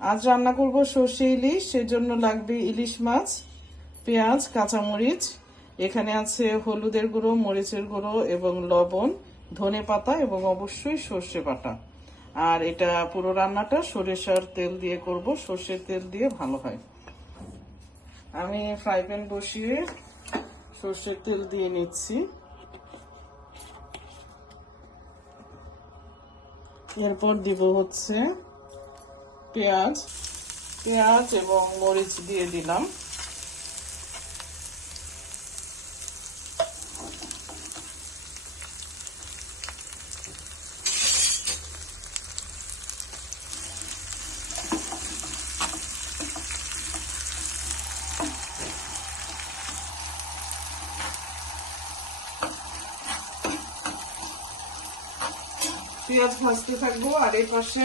আজ রান্না করব সর্ষে ইলিশ, সেজন্য লাগবে ইলিশ মাছ, পেঁয়াজ, কাঁচামরিচ, এখানে আছে হলুদের গুঁড়ো, মরিচের গুঁড়ো এবং লবণ, ধনেপাতা এবং অবশ্যই সর্ষে বাটা। আর এটা পুরো রান্নাটা সরিষার তেল দিয়ে করব, সর্ষের তেল দিয়ে ভালো হয়। আমি ফ্রাই প্যান বসিয়ে সর্ষের তেল দিয়ে নিচ্ছি। এরপর দিব হচ্ছে পেঁয়াজ এবং মরিচ দিয়ে দিলাম। পেঁয়াজ ভাজতে থাকবো, আর এই পাশে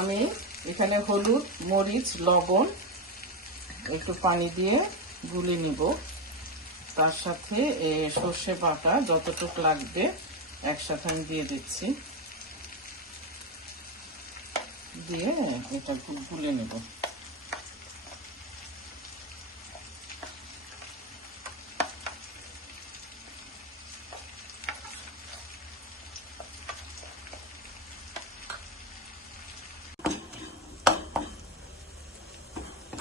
আমি এখানে হলুদ, মরিচ, লবণ একটু পানি দিয়ে গুলে নিব। তার সাথে সর্ষে বাটা যতটুকু লাগবে একসাথে আমি দিয়ে দিচ্ছি, দিয়ে এটা গুলে নেব।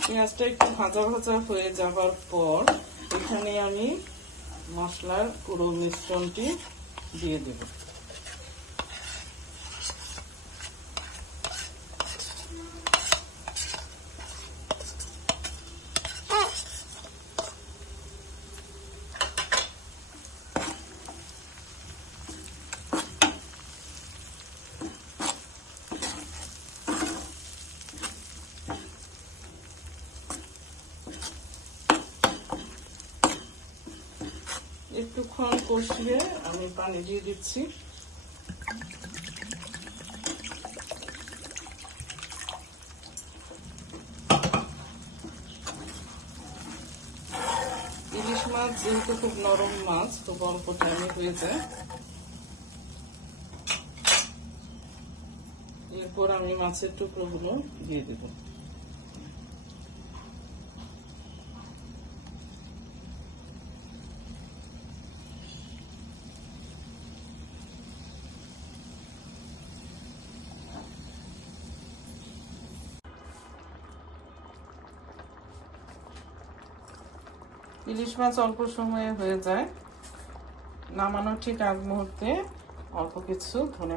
পেঁয়াজটা একটু ভাজা ভাজা হয়ে যাবার পর এখানে আমি মশলার পুরো মিশ্রণটি দিয়ে দেব। একটুক্ষণ কষিয়ে আমি পানি দিয়ে দিচ্ছি। ইলিশ মাছ যেহেতু খুব নরম মাছ, খুব অল্প টাইমে হয়ে যায়। এরপর আমি মাছের টুকরোগুলো দিয়ে দেব। ইলিশ মাছ অল্প সময়ে হয়ে যায়। নামানোর ঠিক আগ মুহূর্তে অল্প কিছু ধনে